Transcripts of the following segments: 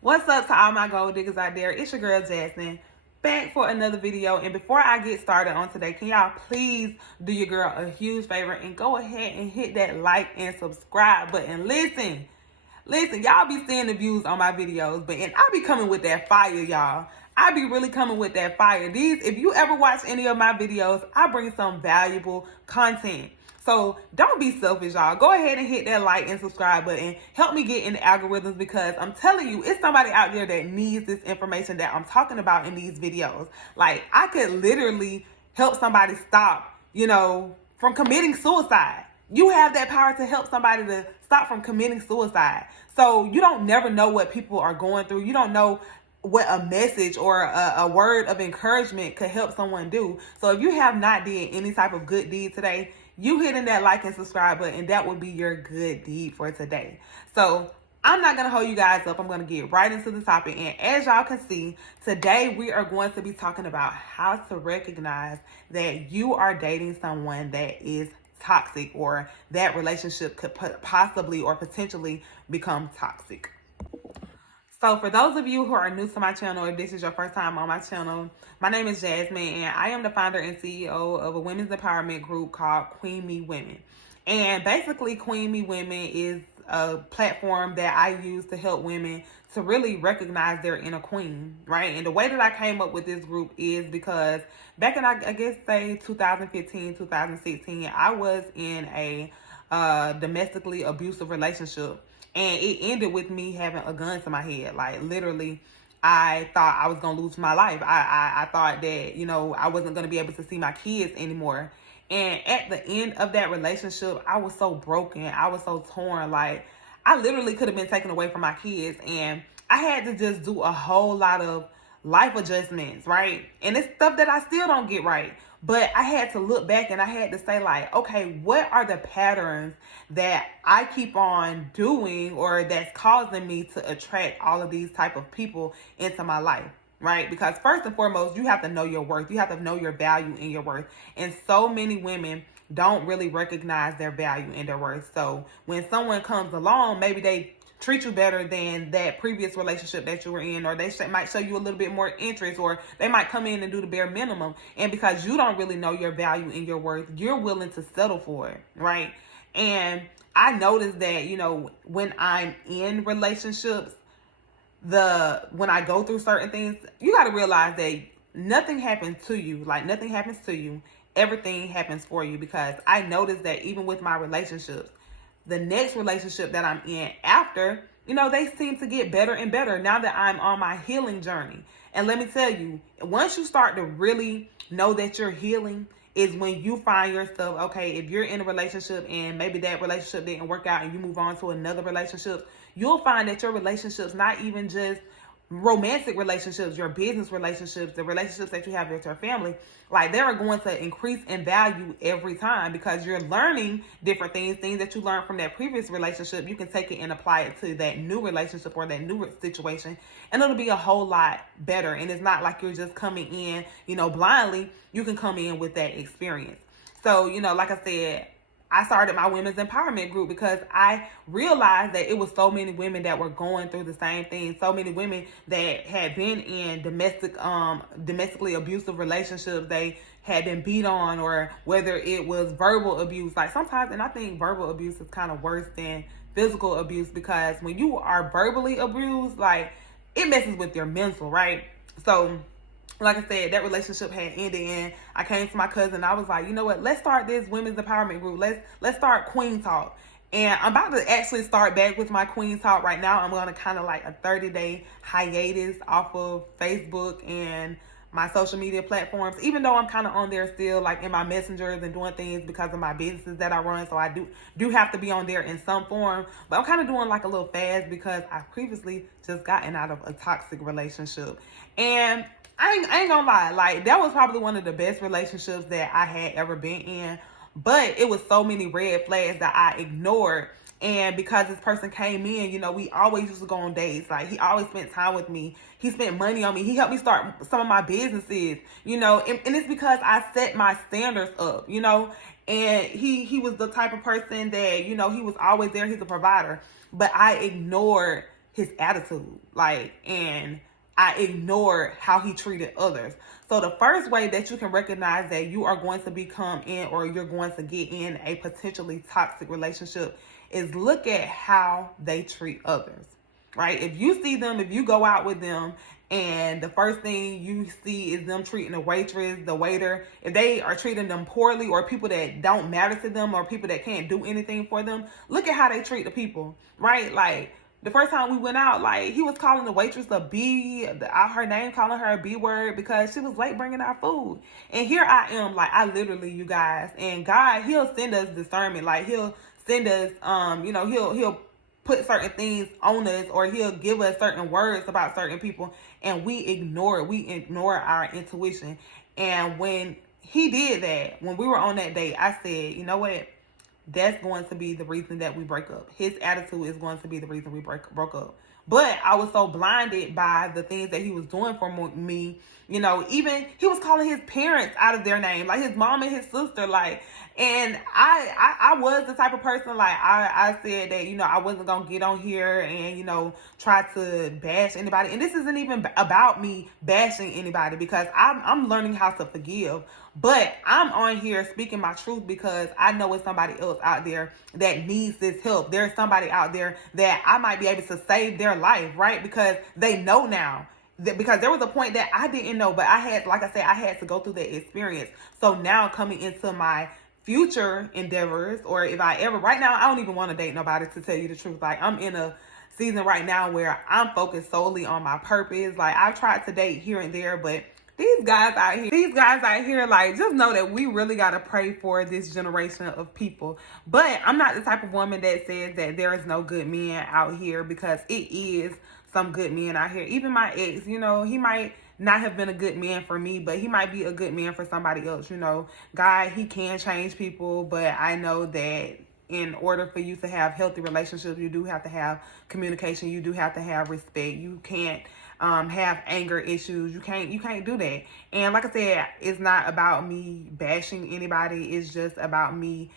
What's up to all my gold diggers out there? It's your girl Jasmine, back for another video. And before I get started on today, can y'all please do your girl a huge favor and go ahead and hit that like and subscribe button. Listen, y'all be seeing the views on my videos, but I be coming with that fire, y'all. I be really coming with that fire. If you ever watch any of my videos, I bring some valuable content. So don't be selfish, y'all. Go ahead and hit that like and subscribe button. Help me get in the algorithms because I'm telling you, it's somebody out there that needs this information that I'm talking about in these videos. Like, I could literally help somebody stop, from committing suicide. You have that power to help somebody to stop from committing suicide. So you don't never know what people are going through. You don't know what a message or a word of encouragement could help someone do. So if you have not did any type of good deed today, you hitting that like and subscribe button, that would be your good deed for today. So I'm not going to hold you guys up. I'm going to get right into the topic. And as y'all can see, today we are going to be talking about how to recognize that you are dating someone that is toxic, or that relationship could possibly or potentially become toxic. So for those of you who are new to my channel, if this is your first time on my channel, my name is Jasmine and I am the founder and CEO of a women's empowerment group called Queen Me Women. And basically Queen Me Women is a platform that I use to help women to really recognize their inner queen, right? And the way that I came up with this group is because back in, I guess, say 2015, 2016, I was in a domestically abusive relationship. And it ended with me having a gun to my head. Like, literally, I thought I was going to lose my life. I thought that, I wasn't going to be able to see my kids anymore. And at the end of that relationship, I was so broken. I was so torn. Like, I literally could have been taken away from my kids. And I had to just do a whole lot of life adjustments, right? And it's stuff that I still don't get right. But I had to look back and I had to say, like, okay, what are the patterns that I keep on doing or that's causing me to attract all of these type of people into my life, right? Because first and foremost, you have to know your worth. You have to know your value and your worth. And so many women don't really recognize their value and their worth. So when someone comes along, maybe they treat you better than that previous relationship that you were in, or they might show you a little bit more interest, or they might come in and do the bare minimum. And because you don't really know your value and your worth, you're willing to settle for it, right? And I noticed that, when I'm in relationships, when I go through certain things, you got to realize that nothing happens to you. Like, nothing happens to you. Everything happens for you. Because I noticed that even with my relationships, the next relationship that I'm in after, they seem to get better and better now that I'm on my healing journey. And let me tell you, once you start to really know that you're healing, is when you find yourself, okay, if you're in a relationship and maybe that relationship didn't work out and you move on to another relationship, you'll find that your relationships, not even just romantic relationships, your business relationships, the relationships that you have with your family, like, they are going to increase in value every time because you're learning different things that you learned from that previous relationship. You can take it and apply it to that new relationship or that new situation, and it'll be a whole lot better. And it's not like you're just coming in, blindly. You can come in with that experience. So, like I said, I started my women's empowerment group because I realized that it was so many women that were going through the same thing. So many women that had been in domestically abusive relationships. They had been beat on, or whether it was verbal abuse. Like, sometimes, and I think verbal abuse is kind of worse than physical abuse, because when you are verbally abused, like, it messes with your mental, right? So, like I said, that relationship had ended, and I came to my cousin. I was like, you know what? Let's start this women's empowerment group. Let's start Queen Talk. And I'm about to actually start back with my Queen Talk right now. I'm going to kind of like a 30-day hiatus off of Facebook and my social media platforms, even though I'm kind of on there still, like in my messengers and doing things because of my businesses that I run. So I do have to be on there in some form, but I'm kind of doing like a little fast because I previously just gotten out of a toxic relationship. And I ain't gonna lie, like, that was probably one of the best relationships that I had ever been in, but it was so many red flags that I ignored. And because this person came in, we always used to go on dates. Like, he always spent time with me. He spent money on me. He helped me start some of my businesses, and it's because I set my standards up, and he was the type of person that, he was always there. He's a provider, but I ignored his attitude, like, and I ignored how he treated others. So the first way that you can recognize that you are going to become in, or you're going to get in a potentially toxic relationship, is look at how they treat others, right? If you see them, if you go out with them and the first thing you see is them treating the waitress, the waiter, if they are treating them poorly, or people that don't matter to them, or people that can't do anything for them, look at how they treat the people, right? Like, the first time we went out, like, he was calling the waitress a B, her name, calling her a B word because she was late bringing our food. And here I am, like, I literally, you guys, and God, he'll send us discernment. Like, he'll send us, he'll put certain things on us, or he'll give us certain words about certain people, and we ignore it. We ignore our intuition. And when he did that, when we were on that date, I said, you know what? That's going to be the reason that we break up. His attitude is going to be the reason we broke up. But I was so blinded by the things that he was doing for me. You know, even he was calling his parents out of their name, like his mom and his sister, like, and I was the type of person, like, I said that, you know, I wasn't going to get on here and, you know, try to bash anybody. And this isn't even about me bashing anybody, because I'm learning how to forgive. But I'm on here speaking my truth because I know it's somebody else out there that needs this help. There's somebody out there that I might be able to save their life, right? Because they know now. Because there was a point that I didn't know, but I had, like I said, I had to go through that experience. So now coming into my future endeavors, or if I ever, right now, I don't even want to date nobody, to tell you the truth. Like, I'm in a season right now where I'm focused solely on my purpose. Like, I've tried to date here and there, but these guys out here, like, just know that we really got to pray for this generation of people. But I'm not the type of woman that says that there is no good men out here, because it is some good men out here. Even my ex, you know, he might not have been a good man for me, but he might be a good man for somebody else. You know, God, he can change people, but I know that in order for you to have healthy relationships, you do have to have communication. You do have to have respect. You can't have anger issues. You can't do that. And like I said, it's not about me bashing anybody. It's just about me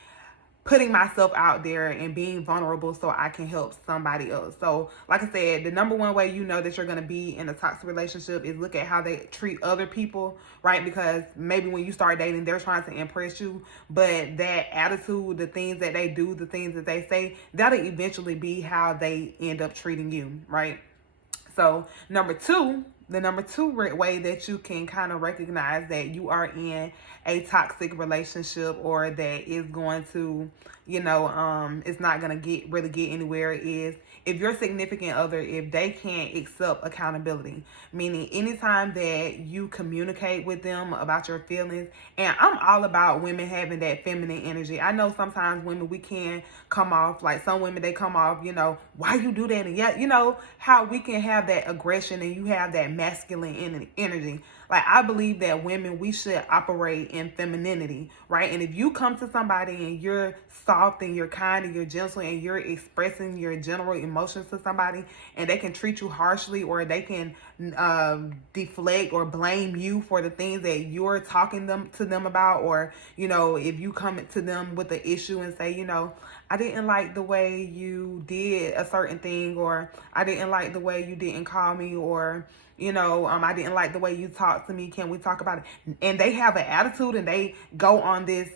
putting myself out there and being vulnerable so I can help somebody else. So like I said, the number one way you know that you're going to be in a toxic relationship is look at how they treat other people, right? Because maybe when you start dating, they're trying to impress you, but that attitude, the things that they do, the things that they say, that'll eventually be how they end up treating you, right? So the number two way that you can kind of recognize that you are in a toxic relationship, or that is going to, you know, it's not going to really get anywhere, is if your significant other, if they can't accept accountability. Meaning anytime that you communicate with them about your feelings, and I'm all about women having that feminine energy. I know sometimes women, we can come off, like some women, they come off, you know, why you do that? And yet, you know, how we can have that aggression and you have that masculine energy. Like, I believe that women, we should operate in femininity, right? And if you come to somebody and you're soft and you're kind and you're gentle and you're expressing your general emotions to somebody, and they can treat you harshly, or they can deflect or blame you for the things that you're talking to them about, or, you know, if you come to them with an issue and say, you know, I didn't like the way you did a certain thing, or I didn't like the way you didn't call me, or, you know, I didn't like the way you talked to me. Can we talk about it? And they have an attitude and they go on this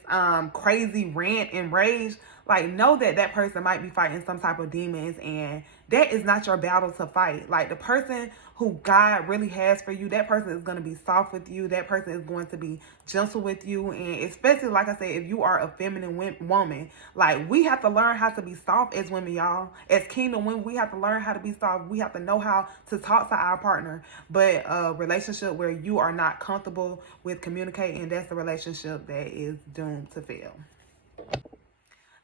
crazy rant and rage. Like, know that that person might be fighting some type of demons, and that is not your battle to fight. Like, the person who God really has for you, that person is going to be soft with you. That person is going to be gentle with you. And especially, like I said, if you are a feminine woman, like, we have to learn how to be soft as women, y'all. As kingdom women, we have to learn how to be soft. We have to know how to talk to our partner. But a relationship where you are not comfortable with communicating, that's a relationship that is doomed to fail.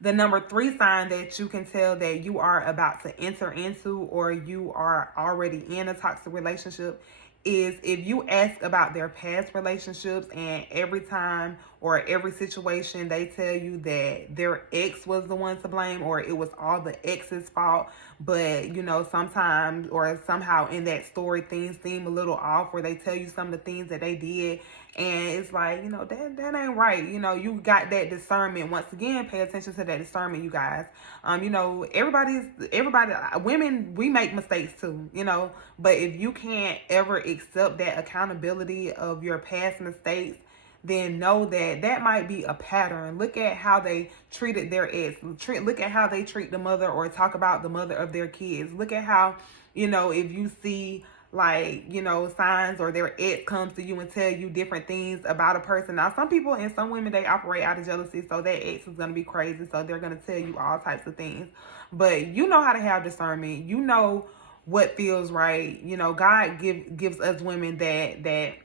The number 3 sign that you can tell that you are about to enter into, or you are already in a toxic relationship, is if you ask about their past relationships, and every time or every situation they tell you that their ex was the one to blame, or it was all the ex's fault. But you know, sometimes or somehow in that story things seem a little off, where they tell you some of the things that they did, and it's like, you know, that ain't right. You know, you got that discernment. Once again, pay attention to that discernment, you guys. You know, everybody, women, we make mistakes too, you know, but if you can't ever accept that accountability of your past mistakes, then know that that might be a pattern. Look at how they treated their ex. Look at how they treat the mother or talk about the mother of their kids. Look at how, you know, if you see like, you know, signs, or their ex comes to you and tell you different things about a person. Now, some people and some women, they operate out of jealousy, so their ex is going to be crazy, so they're going to tell you all types of things. But you know how to have discernment. You know what feels right. You know, God gives us women that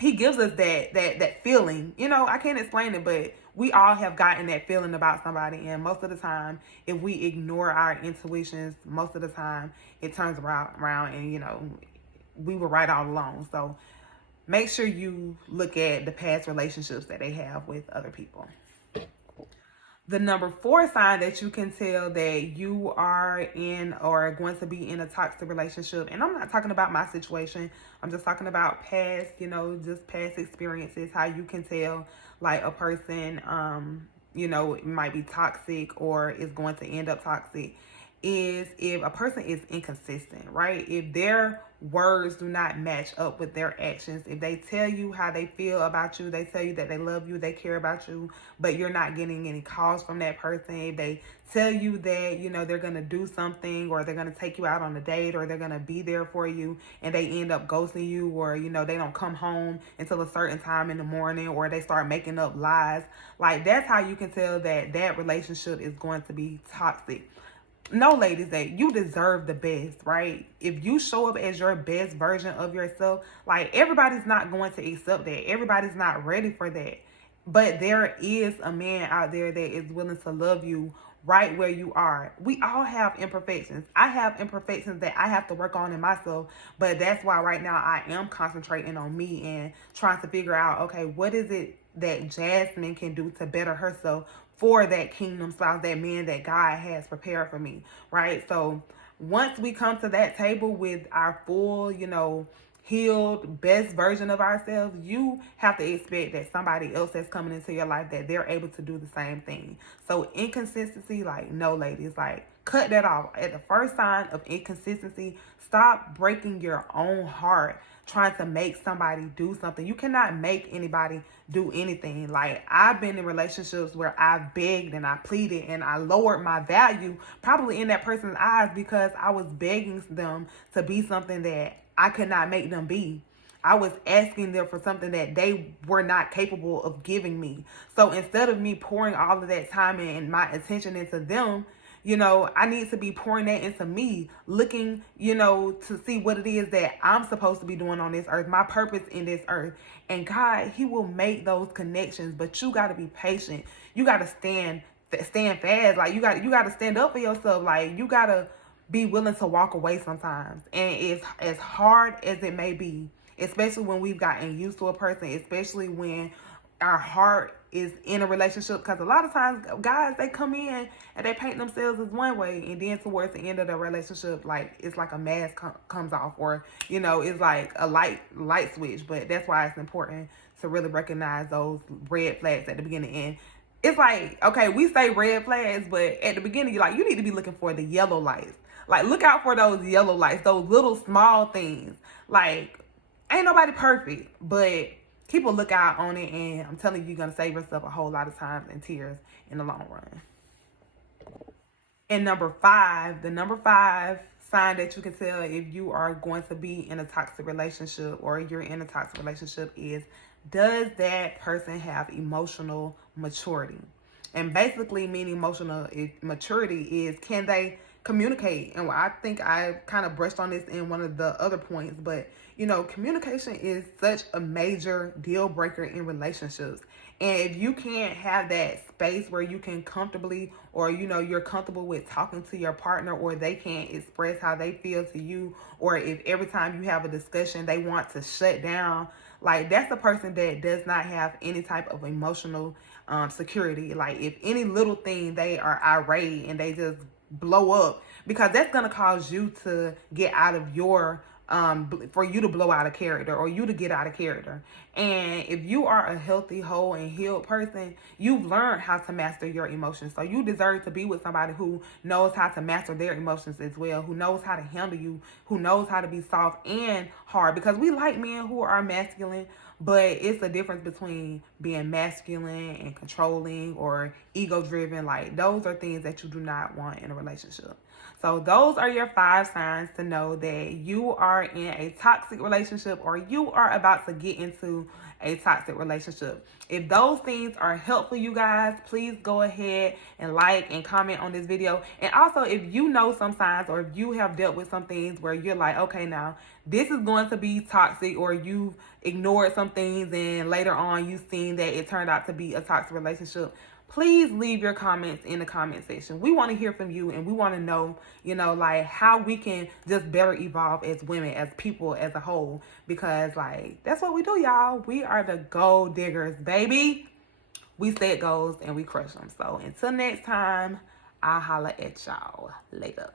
he gives us that feeling. You know, I can't explain it, but we all have gotten that feeling about somebody, and most of the time, if we ignore our intuitions, most of the time it turns around and, you know, we were right all along. So make sure you look at the past relationships that they have with other people. The number 4 sign that you can tell that you are in or going to be in a toxic relationship, and I'm not talking about my situation, I'm just talking about past, you know, just past experiences, how you can tell like a person, you know, it might be toxic or is going to end up toxic, is if a person is inconsistent, right? If their words do not match up with their actions, if they tell you how they feel about you, they tell you that they love you, they care about you, but you're not getting any calls from that person, if they tell you that, you know, they're going to do something, or they're going to take you out on a date, or they're going to be there for you, and they end up ghosting you, or, you know, they don't come home until a certain time in the morning, or they start making up lies, like that's how you can tell that that relationship is going to be toxic. No, ladies, that you deserve the best, right? If you show up as your best version of yourself, like everybody's not going to accept that. Everybody's not ready for that. But there is a man out there that is willing to love you right where you are. We all have imperfections. I have imperfections that I have to work on in myself, but that's why right now I am concentrating on me and trying to figure out, okay, what is it that Jasmine can do to better herself for that kingdom spouse, that man that God has prepared for me, right? So once we come to that table with our full, you know, healed, best version of ourselves, you have to expect that somebody else that's coming into your life, that they're able to do the same thing. So inconsistency, like, no, ladies, like, cut that off. At the first sign of inconsistency, stop breaking your own heart trying to make somebody do something. You cannot make anybody do anything. Like, I've been in relationships where I've begged and I pleaded and I lowered my value probably in that person's eyes because I was begging them to be something that I could not make them be. I was asking them for something that they were not capable of giving me. So instead of me pouring all of that time and my attention into them, you know, I need to be pouring that into me, looking, you know, to see what it is that I'm supposed to be doing on this earth, my purpose in this earth. And God, he will make those connections, but you got to be patient. You got to stand fast. Like, you got to stand up for yourself. Like, you got to be willing to walk away sometimes. And it's as hard as it may be, especially when we've gotten used to a person, especially when our heart is in a relationship, because a lot of times guys, they come in and they paint themselves as one way, and then towards the end of the relationship, like, it's like a mask comes off, or, you know, it's like a light switch. But that's why it's important to really recognize those red flags at the beginning. And it's like, okay, we say red flags, but at the beginning, like, you need to be looking for the yellow lights. Like, look out for those yellow lights, those little small things. Like, ain't nobody perfect, but keep a lookout on it, and I'm telling you, you're going to save yourself a whole lot of time and tears in the long run. And the number five sign that you can tell if you are going to be in a toxic relationship or you're in a toxic relationship is, does that person have emotional maturity? And basically meaning emotional maturity is, can they communicate? And I think I kind of brushed on this in one of the other points, but you know, communication is such a major deal breaker in relationships. And if you can't have that space where you can comfortably, or you're comfortable with talking to your partner, or they can't express how they feel to you, or if every time you have a discussion they want to shut down, like that's a person that does not have any type of emotional security. Like if any little thing they are irate and they just blow up, because that's gonna cause you to get out of your for you to blow out of character, or you to get out of character. And if you are a healthy, whole, and healed person, you've learned how to master your emotions. So you deserve to be with somebody who knows how to master their emotions as well, who knows how to handle you, who knows how to be soft and hard. Because we like men who are masculine, but it's a difference between being masculine and controlling or ego driven. Like those are things that you do not want in a relationship. So those are your 5 signs to know that you are in a toxic relationship, or you are about to get into a toxic relationship. If those things are helpful, you guys, please go ahead and like and comment on this video. And also, if you know some signs, or if you have dealt with some things where you're like, okay, now this is going to be toxic, or you've ignored some things and later on you've seen that it turned out to be a toxic relationship, please leave your comments in the comment section. We want to hear from you, and we want to know, like how we can just better evolve as women, as people, as a whole. Because like that's what we do, y'all. We are the gold diggers, baby. We set goals and we crush them. So until next time, I'll holla at y'all later.